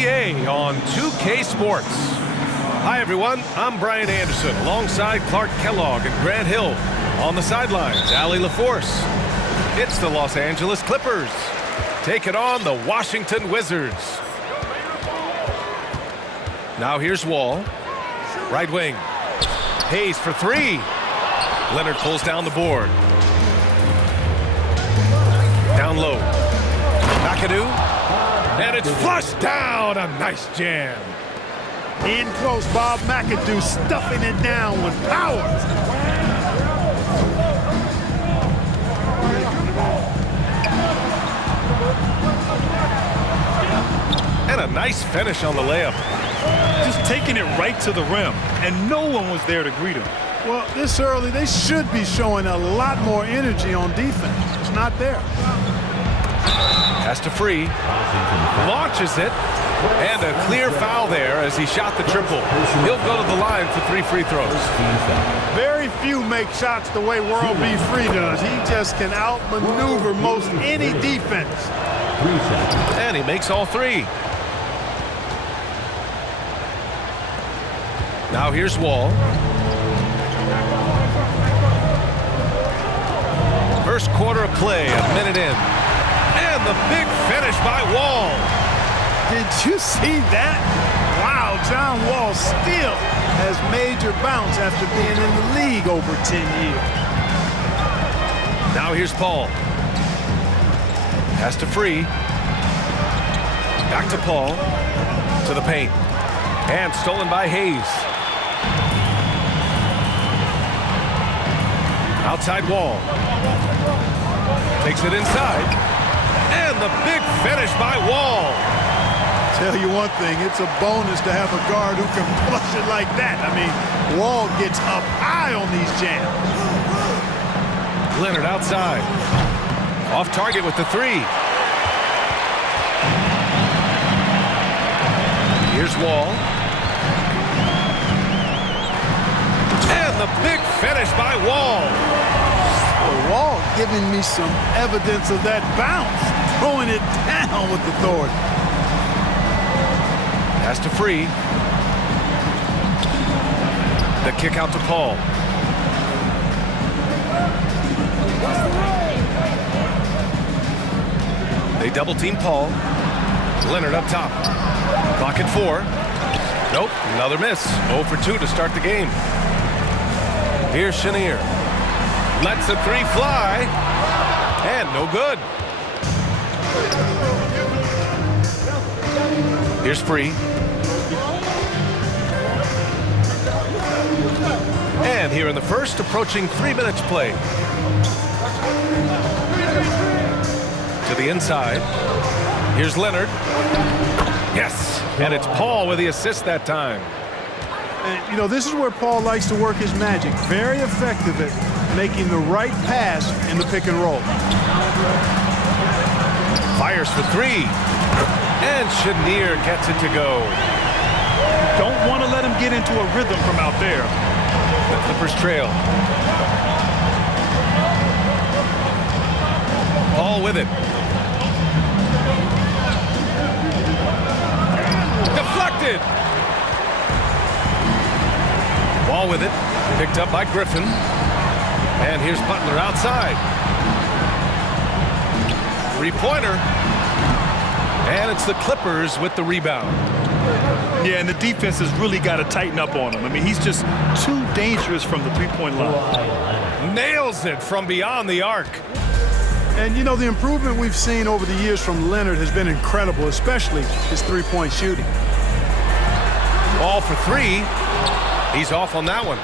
NBA on 2K Sports. Hi, everyone. I'm Brian Anderson alongside Clark Kellogg and Grant Hill. On the sidelines, Allie LaForce. It's the Los Angeles Clippers taking on the Washington Wizards. Now here's Wall. Right wing. Hayes for three. Leonard pulls down the board. Down low. McAdoo. And it's flushed down. A nice jam. In close, Bob McAdoo stuffing it down with power. And a nice finish on the layup. Just taking it right to the rim, and no one was there to greet him. Well, this early, they should be showing a lot more energy on defense. It's not there. Has to free. Launches it. And a clear foul there as he shot the triple. He'll go to the line for 3 free throws. Very few make shots the way World B. Free does. He just can outmaneuver most any defense. And he makes all 3. Now here's Wall. First quarter of play, a minute in. And the big finish by Wall. Did you see that? Wow, John Wall still has major bounce after being in the league over 10 years. Now here's Paul. Has to free. Back to Paul. To the paint. And stolen by Hayes. Outside Wall. Takes it inside. And the big finish by Wall. Tell you one thing, it's a bonus to have a guard who can flush it like that. I mean, Wall gets up high on these jams. Leonard outside. Off target with the 3. Here's Wall. And the big finish by Wall. Wall giving me some evidence of that bounce, throwing it down with authority. Has to free. The kick out to Paul. They double team Paul. Leonard up top. Clock at 4. Nope, another miss. 0 for 2 to start the game. Here's Chenier. Lets the 3 fly. And no good. Here's Free. And here in the first, approaching 3 minutes play. To the inside. Here's Leonard. Yes, and it's Paul with the assist that time. And, you know, this is where Paul likes to work his magic. Very effective at making the right pass in the pick and roll. Fires for 3. And Chenier gets it to go. Don't want to let him get into a rhythm from out there. The Clippers trail. Paul with it. Deflected. Ball with it. Picked up by Griffin. And here's Butler outside. 3-pointer. And it's the Clippers with the rebound. Yeah, and the defense has really got to tighten up on him. I mean, he's just too dangerous from the 3-point line. Nails it from beyond the arc. And, you know, the improvement we've seen over the years from Leonard has been incredible, especially his 3-point shooting. Ball for 3. He's off on that one.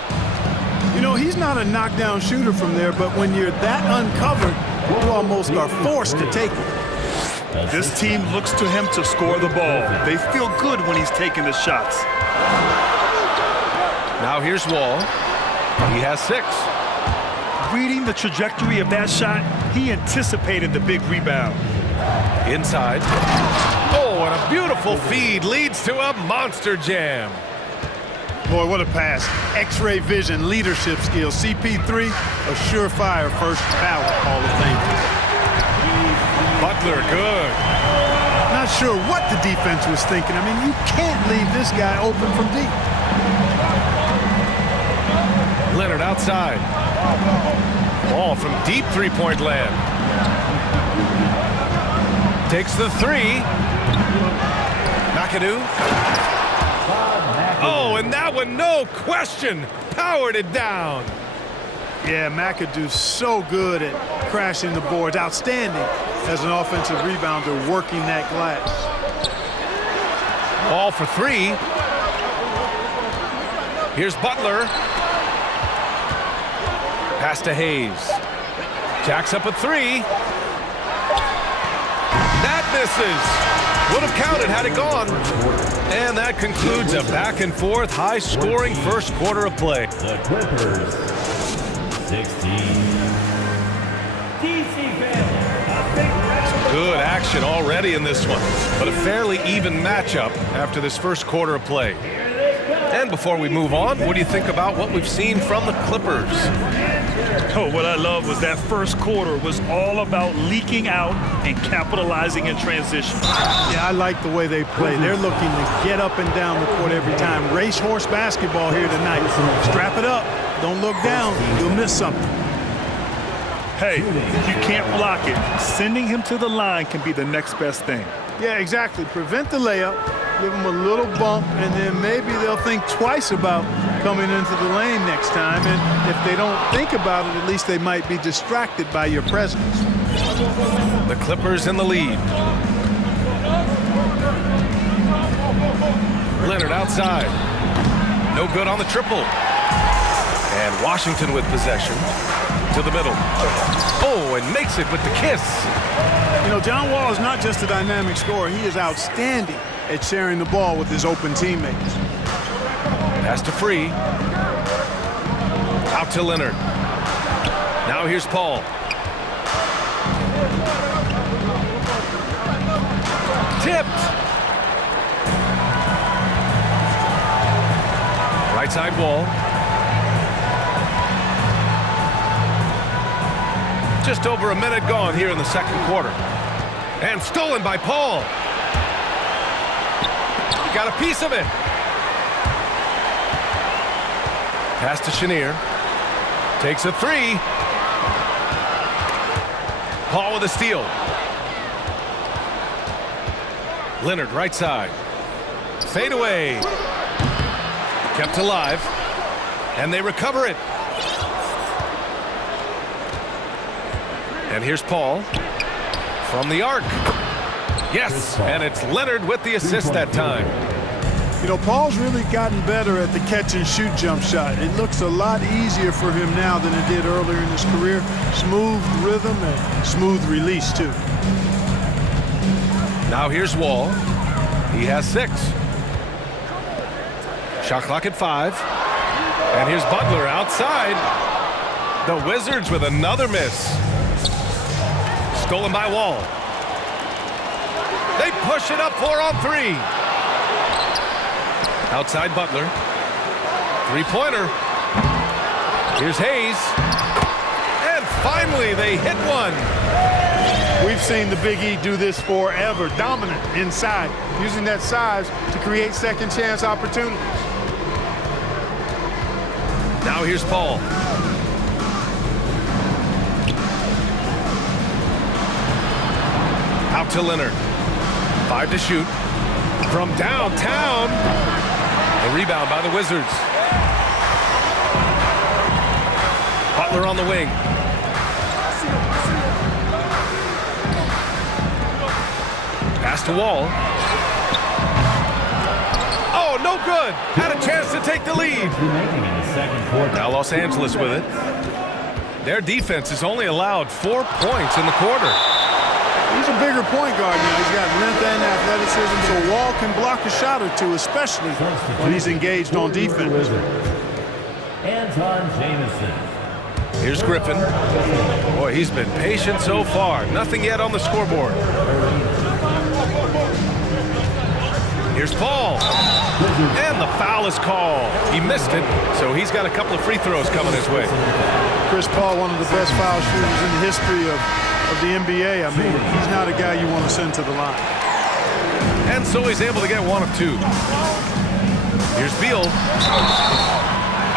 You know, he's not a knockdown shooter from there, but when you're that uncovered, you almost are forced to take it. This team looks to him to score the ball. They feel good when he's taking the shots. Now here's Wall. He has 6. Reading the trajectory of that shot, he anticipated the big rebound. Inside. Oh, and a beautiful feed leads to a monster jam. Boy, what a pass. X-ray vision, leadership skills. CP3, a surefire first ballot Hall of Fame. Butler, good. Not not sure what the defense was thinking. I mean, you can't leave this guy open from deep. Leonard outside. Ball from deep three-point land. Takes the three. McAdoo. Oh, and that one, no question, powered it down. Yeah, McAdoo's so good at crashing the boards. Outstanding as an offensive rebounder working that glass. Ball for three. Here's Butler. Pass to Hayes. Jacks up a three. That misses. Would have counted had it gone. And that concludes a back-and-forth, high-scoring first quarter of play. The Clippers, 16. Good action already in this one, but a fairly even matchup after this first quarter of play. And before we move on, what do you think about what we've seen from the Clippers? Oh, what I love was that first quarter was all about leaking out and capitalizing in transition. Yeah, I like the way they play. They're looking to get up and down the court every time. Racehorse basketball here tonight. Strap it up. Don't look down. You'll miss something. Hey, if you can't block it, sending him to the line can be the next best thing. Yeah, exactly. Prevent the layup, give them a little bump, and then maybe they'll think twice about coming into the lane next time. And if they don't think about it, at least they might be distracted by your presence. The Clippers in the lead. Leonard outside. No good on the triple. And Washington with possession. To the middle. Oh, and makes it with the kiss. You know, John Wall is not just a dynamic scorer. He is outstanding at sharing the ball with his open teammates. Pass to Free. Out to Leonard. Now here's Paul. Tipped. Right side Wall. Just over a minute gone here in the second quarter. And stolen by Paul. Got a piece of it. Pass to Chenier. Takes a three. Paul with a steal. Leonard right side. Fade away. Kept alive. And they recover it. And here's Paul from the arc. Yes, and it's Leonard with the assist that time. You know, Paul's really gotten better at the catch-and-shoot jump shot. It looks a lot easier for him now than it did earlier in his career. Smooth rhythm and smooth release, too. Now here's Wall. He has 6. Shot clock at 5. And here's Butler outside. The Wizards with another miss. Stolen by Wall. They push it up 4 on 3. Outside Butler. Three-pointer. Here's Hayes. And finally they hit one. We've seen the Big E do this forever. Dominant inside, using that size to create second chance opportunities. Now here's Paul. Out to Leonard. 5 to shoot. From downtown. A rebound by the Wizards. Butler on the wing. Pass to Wall. Oh, no good. Had a chance to take the lead. Now Los Angeles with it. Their defense has only allowed 4 points in the quarter. He's a bigger point guard now. He's got length and athleticism, so Wall can block a shot or two, especially when he's engaged on defense. Anton Jamison. Here's Griffin. Boy, he's been patient so far. Nothing yet on the scoreboard. Here's Paul. And the foul is called. He missed it, so he's got a couple of free throws coming his way. Chris Paul, one of the best foul shooters in the history of the NBA. I mean, he's not a guy you want to send to the line. and so he's able to get one of two. Here's Beal.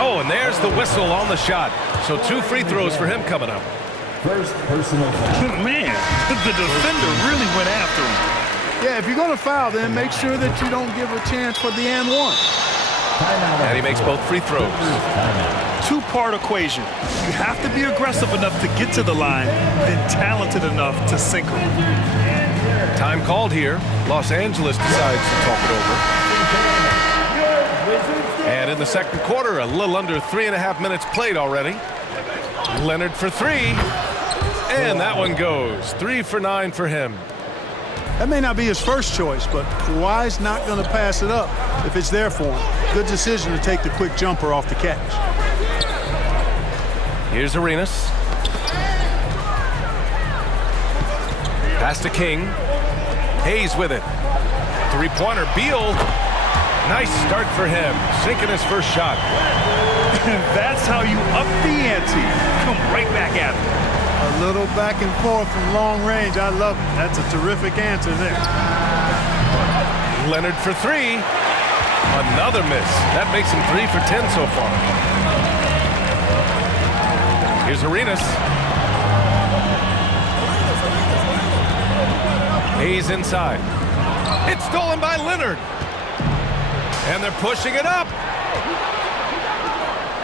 Oh, and there's the whistle on the shot. So 2 free throws for him coming up. First personal foul. Man, the defender really went after him. Yeah, if you're going to foul, then make sure that you don't give a chance for the and one. And he makes both free throws. Two-part equation. You have to be aggressive enough to get to the line, then talented enough to sink them. Time called here. Los Angeles decides to talk it over. And in the second quarter, a little under 3.5 minutes played already. Leonard for 3. And that one goes. 3 for 9 for him. That may not be his first choice, but Kawhi's not going to pass it up if it's there for him. Good decision to take the quick jumper off the catch. Here's Arenas. Pass to King. Hayes with it. Three-pointer. Beal. Nice start for him. Sinking his first shot. That's how you up the ante. Come right back at him. A little back and forth from long range. I love it. That's a terrific answer there. Leonard for 3. Another miss. That makes him 3 for 10 so far. Here's Arenas. Hayes inside. It's stolen by Leonard. And they're pushing it up.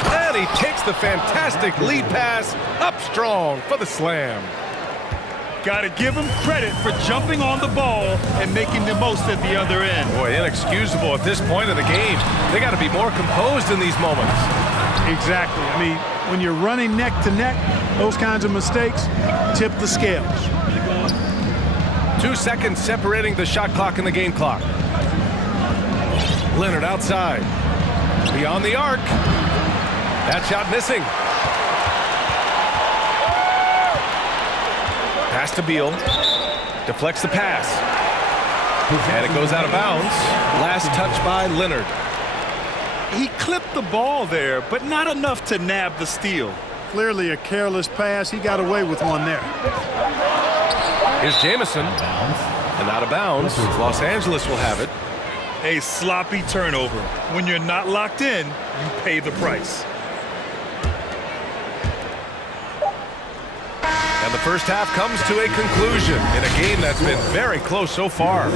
And he takes the fantastic lead pass up strong for the slam. Got to give him credit for jumping on the ball and making the most at the other end. Boy, inexcusable at this point of the game. They got to be more composed in these moments. Exactly. I mean, when you're running neck to neck, those kinds of mistakes tip the scales. 2 seconds separating the shot clock and the game clock. Leonard outside. Beyond the arc. That shot missing. Pass to Beal. Deflects the pass. And it goes out of bounds. Last touch by Leonard. He clipped the ball there, but not enough to nab the steal. Clearly a careless pass. He got away with one there. Here's Jamison. And out of bounds. Los Angeles will have it. A sloppy turnover. When you're not locked in, you pay the price. And the first half comes to a conclusion in a game that's been very close so far.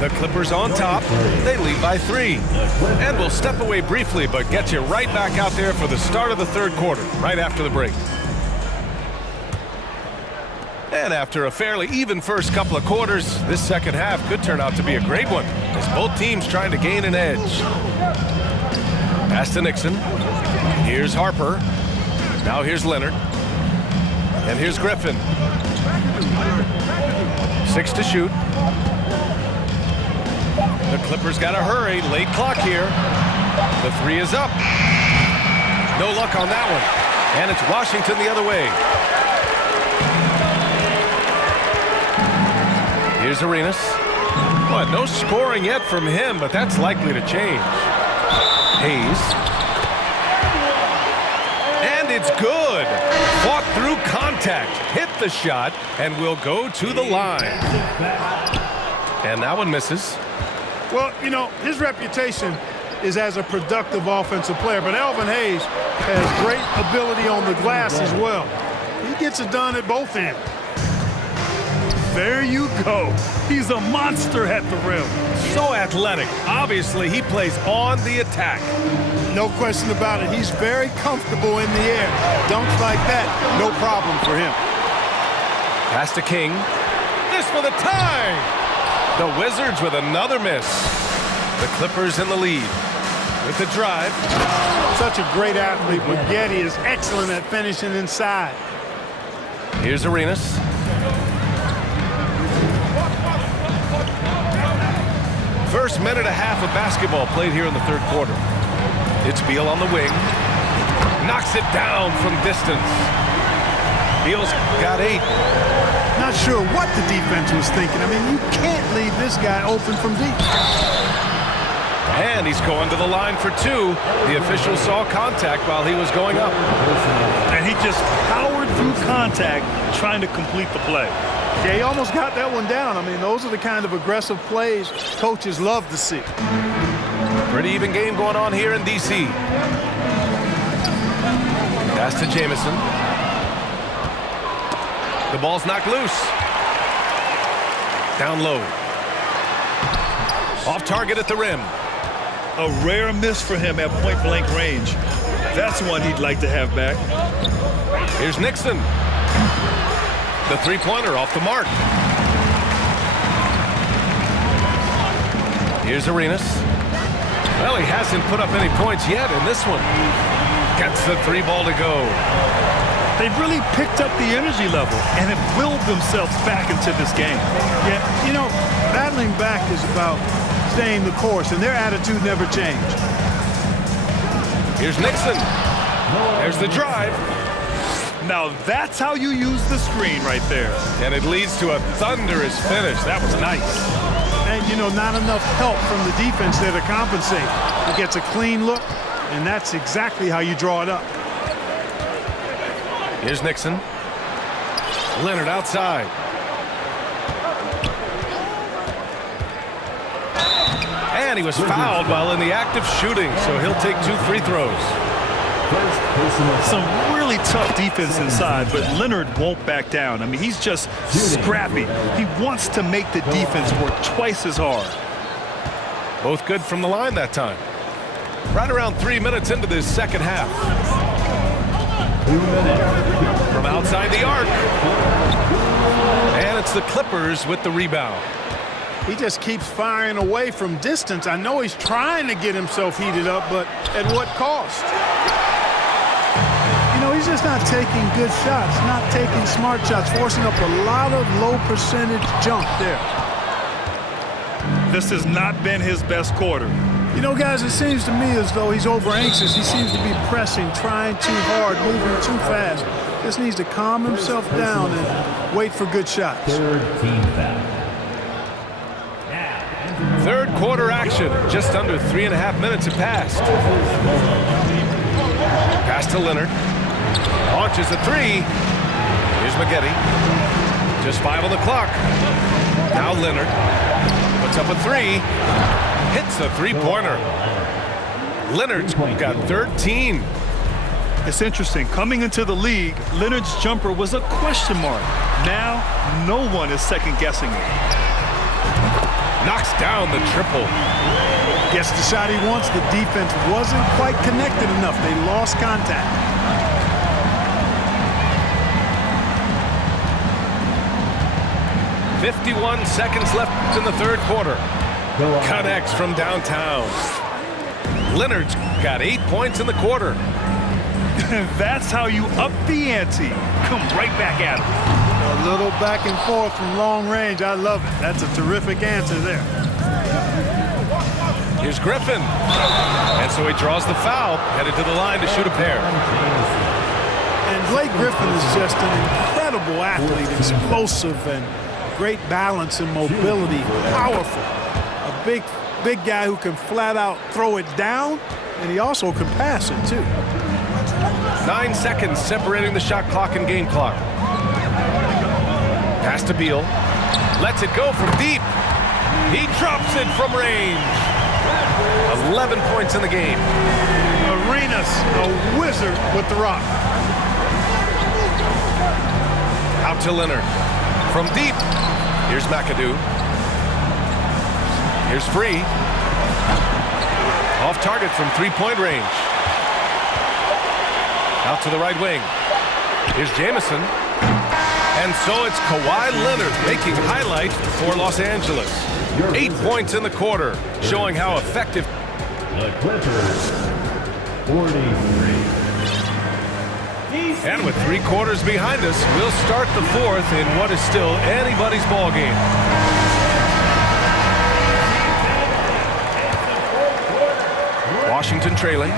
The Clippers on top. They lead by 3. And we'll step away briefly, but get you right back out there for the start of the third quarter, right after the break. And after a fairly even first couple of quarters, this second half could turn out to be a great one, as both teams trying to gain an edge. Pass to Nixon. Here's Harper. Now here's Leonard. And here's Griffin. 6 to shoot. The Clippers got to hurry. Late clock here. The 3 is up. No luck on that one. And it's Washington the other way. Here's Arenas. What? No scoring yet from him, but that's likely to change. Hayes. And it's good. Fought through contact, hit the shot, and will go to the line. And that one misses. Well, you know, his reputation is as a productive offensive player, but Elvin Hayes has great ability on the glass as well. He gets it done at both ends. There you go. He's a monster at the rim. So athletic. Obviously, he plays on the attack. No question about it. He's very comfortable in the air. Dunks like that, no problem for him. Pass to King. This for the tie. The Wizards with another miss. The Clippers in the lead. With the drive. Such a great athlete, but Getty is excellent at finishing inside. Here's Arenas. First minute and a half of basketball played here in the third quarter. It's Beal on the wing. Knocks it down from distance. Beal's got 8. Not sure what the defense was thinking. I mean, you can't leave this guy open from deep. And he's going to the line for 2. The official saw contact while he was going up. And he just powered through contact trying to complete the play. Yeah, he almost got that one down. I mean, those are the kind of aggressive plays coaches love to see. Pretty even game going on here in D.C. Pass to Jamison. The ball's knocked loose. Down low. Off target at the rim. A rare miss for him at point-blank range. That's one he'd like to have back. Here's Nixon. The three-pointer off the mark. Here's Arenas. Well, he hasn't put up any points yet in this one. Gets the three ball to go. They've really picked up the energy level and have willed themselves back into this game. Yeah, you know, battling back is about staying the course, and their attitude never changed. Here's Nixon. There's the drive. Now that's how you use the screen right there. And it leads to a thunderous finish. That was nice. And, you know, not enough help from the defense there to compensate. He gets a clean look, and that's exactly how you draw it up. Here's Nixon. Leonard outside. And he was fouled while in the act of shooting, so he'll take 2 free throws. Some really tough defense inside, but Leonard won't back down. I mean, he's just scrappy. He wants to make the defense work twice as hard. Both good from the line that time. Right around 3 minutes into this second half. From outside the arc. And it's the Clippers with the rebound. He just keeps firing away from distance. I know he's trying to get himself heated up, but at what cost? You know, he's just not taking good shots, not taking smart shots, forcing up a lot of low percentage jump there. This has not been his best quarter. You know, guys, it seems to me as though he's over anxious. He seems to be pressing, trying too hard, moving too fast. Just needs to calm himself down and wait for good shots. Third team foul. Third quarter action. Just under 3.5 minutes have passed. Pass to Leonard. Launches a three. Here's Maggette. Just 5 on the clock. Now Leonard puts up a three. Hits the three-pointer. Leonard's got 13. It's interesting. Coming into the league, Leonard's jumper was a question mark. Now, no one is second-guessing it. Knocks down the triple. Gets the shot he wants. The defense wasn't quite connected enough. They lost contact. .51 seconds left in the third quarter. Connects from downtown. Leonard's got 8 points in the quarter. That's how you up the ante. Come right back at him. A little back and forth from long range. I love it. That's a terrific answer there. Here's Griffin. And so he draws the foul, headed to the line to shoot a pair. And Blake Griffin is just an incredible athlete, explosive and great balance and mobility, powerful. A big guy who can flat out throw it down, and he also can pass it too. 9 seconds separating the shot clock and game clock. Pass to Beal. Lets it go from deep. He drops it from range. 11 points in the game. Arenas, a wizard with the rock. Out to Leonard. From deep. Here's McAdoo. Here's Free. Off target from three-point range. Out to the right wing. Here's Jamison. And so it's Kawhi Leonard making highlights for Los Angeles. 8 points in the quarter, showing how effective. The Clippers, 43. And with 3 quarters behind us, we'll start the fourth in what is still anybody's ball game. Washington trailing.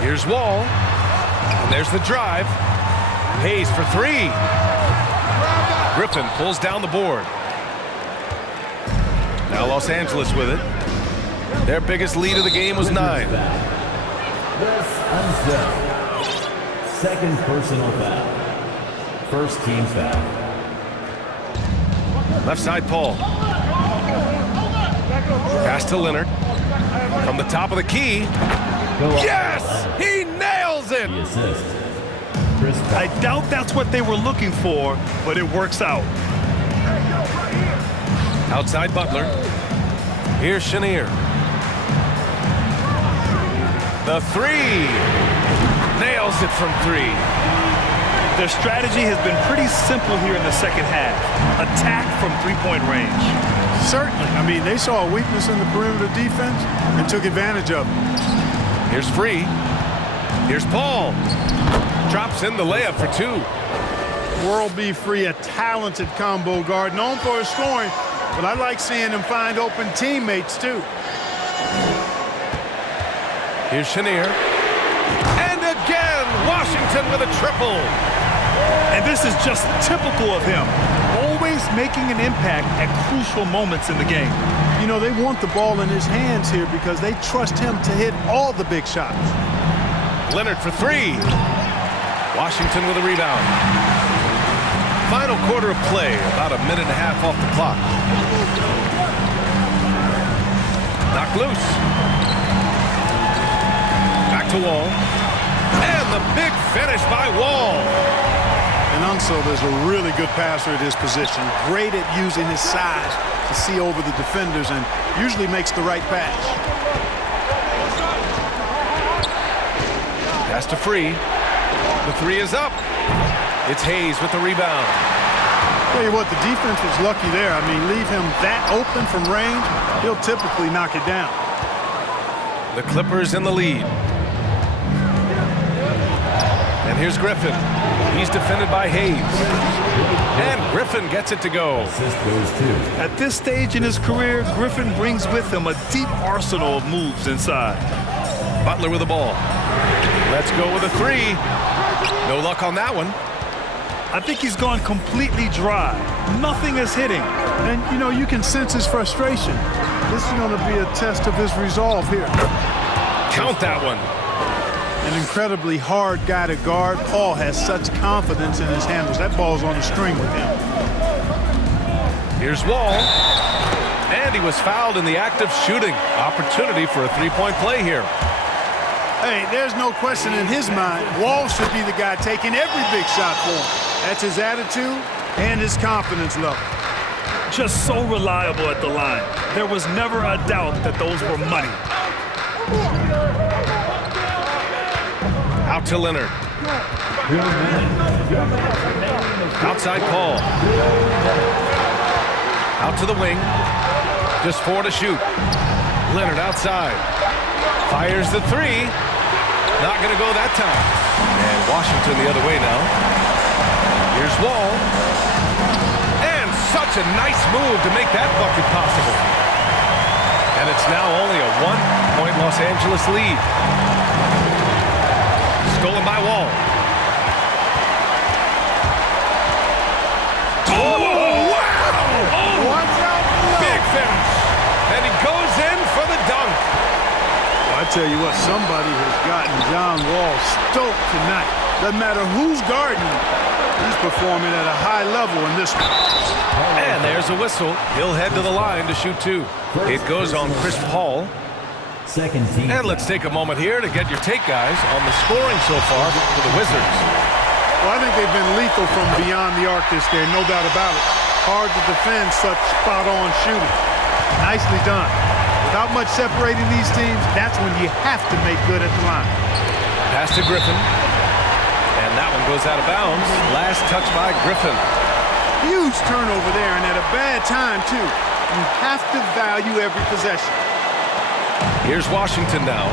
Here's Wall. And there's the drive. Hayes for 3. Griffin pulls down the board. Now Los Angeles with it. Their biggest lead of the game was 9. Wes Unseld. Second personal foul. First team foul. Left side, Paul. Pass to Leonard. From the top of the key. Yes! He nails it! The assist. Chris Paul. I doubt that's what they were looking for, but it works out. Outside Butler. Here's Chenier. The three. Nails it from three. Their strategy has been pretty simple here in the second half. Attack from three-point range. Certainly. I mean, they saw a weakness in the perimeter defense and took advantage of it. Here's Free. Here's Paul. Drops in the layup for two. World B. Free, a talented combo guard, known for his scoring, but I like seeing him find open teammates, too. Here's Chenier. And again, Washington with a triple. And this is just typical of him. Always making an impact at crucial moments in the game. You know, they want the ball in his hands here because they trust him to hit all the big shots. Leonard for three. Washington with a rebound. Final quarter of play, about a minute and a half off the clock. Knocked loose. Back to Wall. And the big finish by Wall. And Unseld is a really good passer at his position. Great at using his size to see over the defenders and usually makes the right pass. Pass to Free. The three is up. It's Hayes with the rebound. Tell you what, the defense was lucky there. I mean, leave him that open from range, he'll typically knock it down. The Clippers in the lead. And here's Griffin. He's defended by Hayes. And Griffin gets it to go. Assist goes to. At this stage in his career, Griffin brings with him a deep arsenal of moves inside. Butler with the ball. Let's go with a three. No luck on that one. I think he's gone completely dry. Nothing is hitting. And, you know, you can sense his frustration. This is going to be a test of his resolve here. Count that one. An incredibly hard guy to guard. Paul has such confidence in his handles. That ball's on the string with him. Here's Wall. And he was fouled in the act of shooting. Opportunity for a three-point play here. Hey, there's no question in his mind. Wall should be the guy taking every big shot for him. That's his attitude and his confidence level. Just so reliable at the line. There was never a doubt that those were money. Out to Leonard. Outside Paul. Out to the wing. Just four to shoot. Leonard outside. Fires the three. Not going to go that time. And Washington the other way now. Here's Wall. And such a nice move to make that bucket possible. And it's now only a 1-point Los Angeles lead. Stolen by Wall. Oh, wow! Oh, Watch out! big finish. And he goes in for the dunk. I tell you what, somebody has gotten John Wall stoked tonight. Doesn't matter who's guarding him. He's performing at a high level in this one. And there's a whistle. He'll head to the line to shoot two. It goes on Chris Paul. Second team. And let's take a moment here to get your take, guys, on the scoring so far for the Wizards. Well, I think they've been lethal from beyond the arc this game, no doubt about it. Hard to defend such spot-on shooting. Nicely done. Without much separating these teams, that's when you have to make good at the line. Pass to Griffin. And that one goes out of bounds. Last touch by Griffin. Huge turnover there, and at a bad time, too. You have to value every possession. Here's Washington now.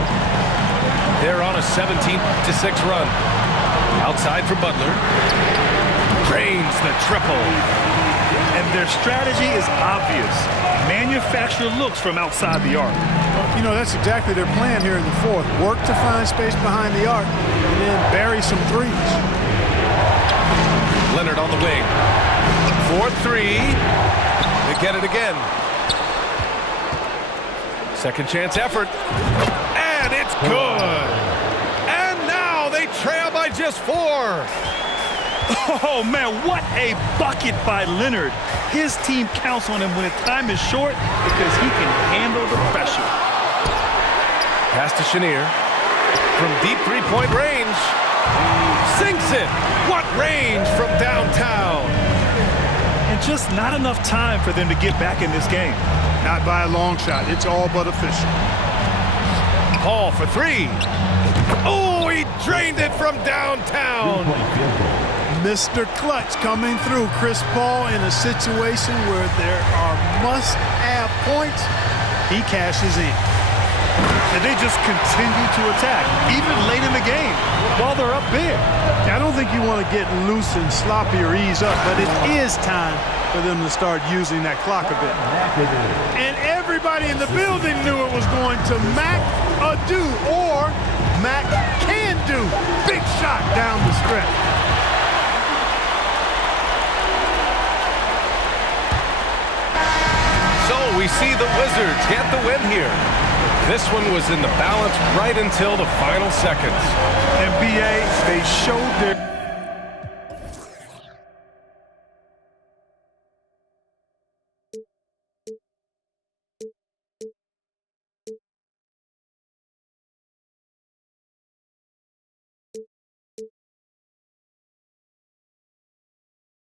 They're on a 17-6 run. Outside for Butler. Drains the triple. And their strategy is obvious. Manufacture looks from outside the arc. You know, that's exactly their plan here in the fourth. Work to find space behind the arc and then bury some threes. Leonard on the wing. 4-3. They get it again. Second chance effort. And it's good. And now they trail by just 4. Oh, man, what a bucket by Leonard. His team counts on him when time is short because he can handle the pressure. Pass to Chenier. From deep three-point range. Sinks it. What range from downtown. And just not enough time for them to get back in this game. Not by a long shot. It's all but official. Paul for three. Oh, he drained it from downtown. Mr. Clutch coming through. Chris Paul in a situation where there are must-have points. He cashes in. And they just continue to attack, even late in the game, while they're up big. I don't think you want to get loose and sloppy or ease up, but it is time for them to start using that clock a bit. And everybody in the building knew it was going to McAdoo or Mac can do. Big shot down the stretch. So we see the Wizards get the win here. This one was in the balance right until the final seconds. NBA, they showed their